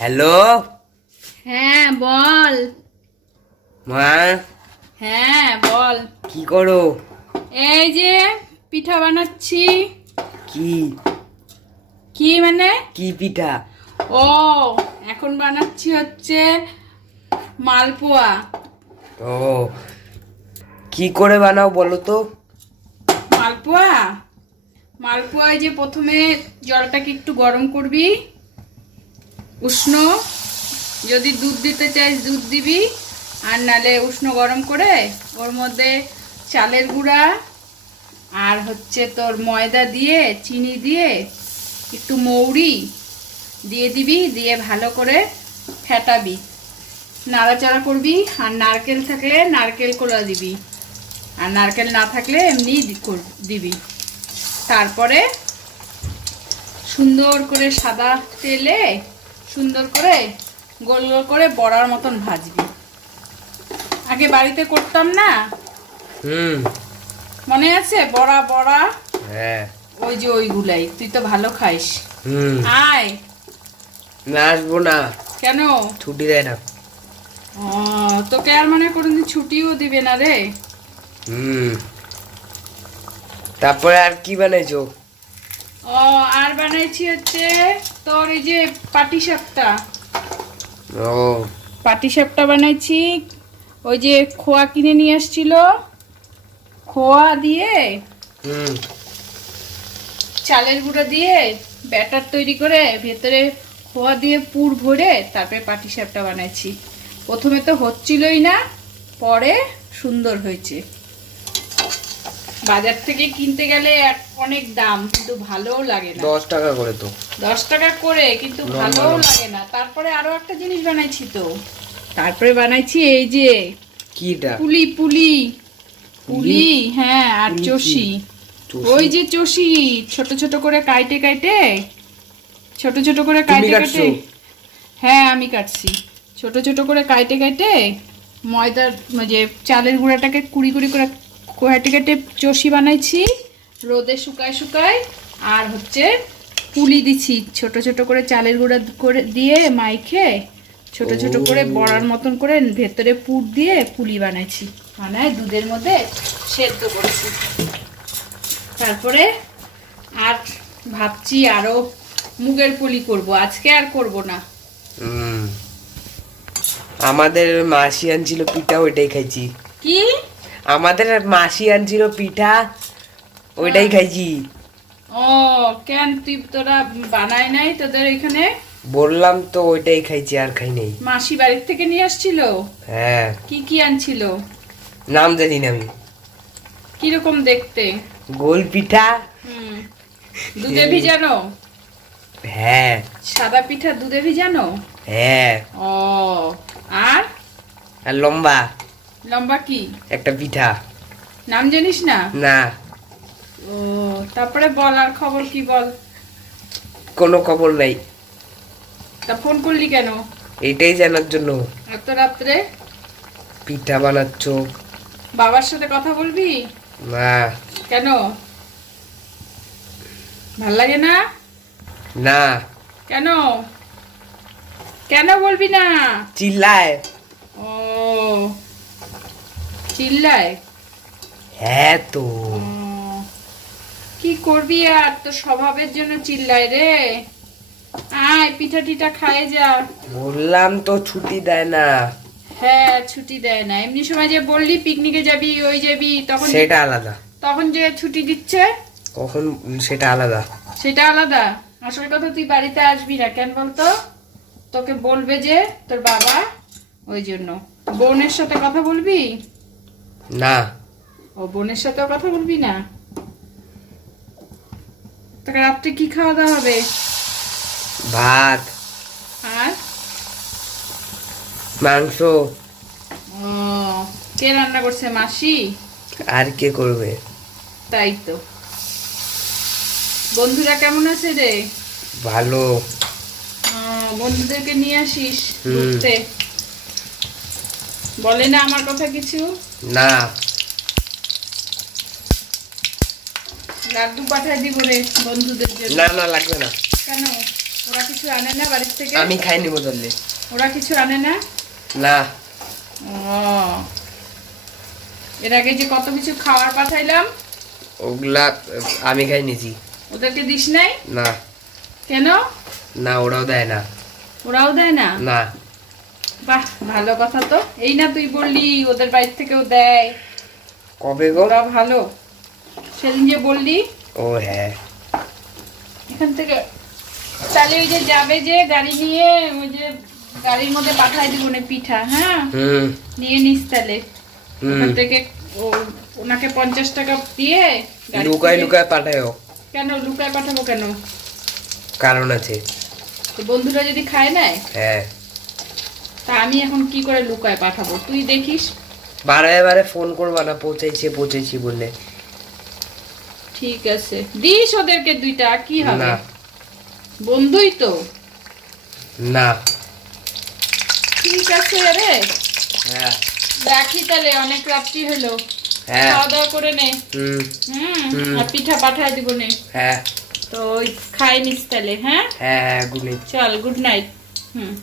Hello? হ্যাঁ বল। মা? হ্যাঁ বল। কি করো? এই যে পিঠা বানাচ্ছি। কি? কি মানে? কি পিঠা? ও এখন বানাচ্ছি হচ্ছে মালপোয়া। ও কি করে বানাও বলো তো? মালপোয়া? মালপোয়ায় যে প্রথমে জলটাকে একটু গরম করবি। উষ্ণ। যদি দুধ দিতে চাইস, দুধ দিবি। আর নালে উষ্ণ গরম করে ওর মধ্যে চালের গুঁড়া আর হচ্ছে তোর ময়দা দিয়ে, চিনি দিয়ে, একটু মৌরি দিয়ে দিবি, দিয়ে ভালো করে ফেটাবি। নাড়াচাড়া করবি। আর নারকেল থাকলে নারকেল কোলা দিবি। আর নারকেল না থাকলে এমনি দিবি। তারপরে সুন্দর করে সাদা তেলে সুন্দর করে গোল গোল করে বড়ার মতন ভাজবি। আগে বাড়িতে করতাম না? হুম। মনে আছে? বড়া বড়া? হ্যাঁ। ওই যে ওইগুলাই। তুই তো ভালো খাইস। হুম। আয়। না আসব না। কেন? ছুটি দেয় না। ও তোকে আর মানে কোনোদিন ছুটিও দিবে না রে। হুম। তারপরে আর কি বানাইছো? ও আর বানাইছি হচ্ছে তোর এই যে পাটি সাপটা ও। পাটি সাপটা বানাইছি ওই যে খোয়া কিনে নিয়ে আসছিল। খোয়া দিয়ে চালের গুঁড়ো দিয়ে ব্যাটার তৈরি করে ভেতরে খোয়া দিয়ে পুর ভরে তারপরে পাটি সাপটা বানাইছি। প্রথমে তো হচ্ছিলই না পরে সুন্দর হয়েছে। বাজার থেকে কিনতে গেলে অনেক দাম কিন্তু ভালোও লাগে না। দশ টাকা করে তো। দশ টাকা করে কিন্তু ভালোও লাগে না। তারপরে আরও একটা জিনিস বানাইছি তো। তারপরে বানাইছি এই যে কিটা? পুলি পুলি। পুলি? হ্যাঁ আর চষি? ওই যে চষি ছোট ছোট করে কাইটে কাইটে। ছোট ছোট করে কাইটে কাইটে। হ্যাঁ আমি কাটছি। ছোট ছোট করে কাইটে কাইটে। ময়দার যে চালের গুঁড়াটাকে কুড়ি কুড়ি করে কাইটে কেটে চষি বানাইছি রোদে শুকায় শুকায় আর হচ্ছে পুলি দিছি ছোট ছোট করে চালের গুঁড়া করে দিয়ে মাইখে ছোট ছোট করে বড়ার মতন করে ভেতরে পুর দিয়ে পুলি বানাইছি। বানায় দুধের মধ্যে সেদ্ধ করেছি। তারপরে আর ভাবছি আরও মুগের পুলি করব। আজকে আর করব না। আমাদের মাসি আনছিল পিঠা ওইটাই খাইছি। কি? আমাদের মাসি আনছিল পিঠা ওইটাই খাইছি। ও কেন তুই তোরা বানায় নাই তোদের এখানে? বললাম তো ওইটাই খাইছি আর খাই নাই। মাসি বাড়ির থেকে নিয়ে আসছিল? হ্যাঁ। কি কি আনছিল? নাম জানি না আমি। কীরকম দেখতে? গোল পিঠা। হুম। দুধে ভিজানো? হ্যাঁ। সাদা পিঠা দুধে ভিজানো? হ্যাঁ। ও আর? আর লম্বা। লম্বা কি? একটা পিঠা। নাম জানিস না? না। ও তারপরে বল আর খবর কি বল? কোনো খবর নাই। তা ফোন করলি কেন? এটাই জানার জন্য। এত রাত্রে? পিঠা বানাচ্ছ। বাবার সাথে কথা বলবি? না। কেন? ভালো লাগে না? না। কেন? কেন বলবি না? চিল্লায়। ও। চিল্লায়? হ্যাঁ তো। কি করবি আর তোর স্বভাবের জন্য চিল্লায় রে? আয় পিঠা টিঠা খায় যা। বললাম তো ছুটি দেয় না। হ্যাঁ ছুটি দেয় না। এমনি সময় যে বললি পিকনিকে যাবি ওই যাবি তখন সেটা আলাদা। তখন যে ছুটি দিচ্ছে? কখন সেটা আলাদা। সেটা আলাদা? আসল কথা তুই বাড়িতে আসবি না কেন বলতো? তোকে বলবে যে তোর বাবা ওই জন্য। বোনের সাথে কথা বলবি? না। ও বোনের সাথেও কথা বলবি না? তোকে রাত্রে কি খাওয়া দাওয়া হবে? ভাত। আর? মাংস। ও কে রান্না করছে মাসি? আর কে করবে? তাই তো। বন্ধুরা কেমন আছে রে? ভালো। বন্ধুদেরকে নিয়ে আসিস। ঘুরতে। বলে না আমার কথা কিছু? না। লাড্ডু পাঠাই দিব রে বন্ধুদের জন্য। না না লাগবে না। কেন? ওরা কিছু আনে না বাড়ির থেকে? আমি খাইনি বদলে ওরা কিছু আনে না? না। ও। এর আগে যে কত কিছু খাবার পাঠাইলাম? ওগুলা আমি খাই নিছি। ওদেরকে দিস নাই? না। কেন? না ওরাও দেয় না। ওরাও দেয় না? না। বাহ ভালো কথা তো। এই না তুই বললি ওদের বাড়ি থেকেও দেয়। কবে গো? ওরা ভালো। সেদিন যে বললি। ও হ্যাঁ। এখান থেকে তাহলে ওই যে যাবে যে গাড়ি নিয়ে ওই যে গাড়ির মধ্যে পাঠাই দিব না পিঠা হ্যাঁ? নিয়ে নিস তাহলে। ওখান থেকে ও- ওনাকে পঞ্চাশ টাকা দিয়ে লুকায় লুকায় পাঠায়ও। কেন? লুকায় পাঠাবো কেন? কারণ আছে। তো বন্ধুরা যদি খায় নেয়? হ্যাঁ। তা আমি এখন কি করে লুকায় পাঠাবো? তুই দেখিস। বারে বারে ফোন করবা না পৌঁছাইছে পৌঁছাইছি বললে। ঠিক আছে। দিস ওদেরকে দুইটা কি হবে? না। বন্ধুই তো। না। ঠিক আছে রে। হ্যাঁ। রাখি তাহলে অনেক রাত্রি হলো। হ্যাঁ। খাওয়া দাওয়া করে নে। হুম। আর পিঠা পাঠায় দিব নে। হ্যাঁ। তো খাই নিস তাহলে হ্যাঁ? হ্যাঁ হ্যাঁ গুড নাইট। চল গুড নাইট। হুম।